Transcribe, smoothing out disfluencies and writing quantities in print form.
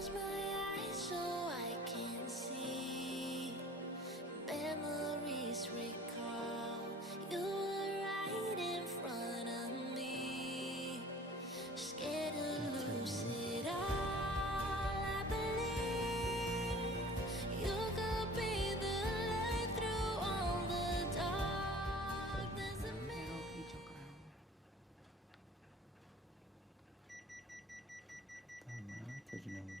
close my eyes so I can see. Memories recall. You were right in front of me. Scared to lose it all. I believe you could be the light through all the darkness of me. จะอยู่ใน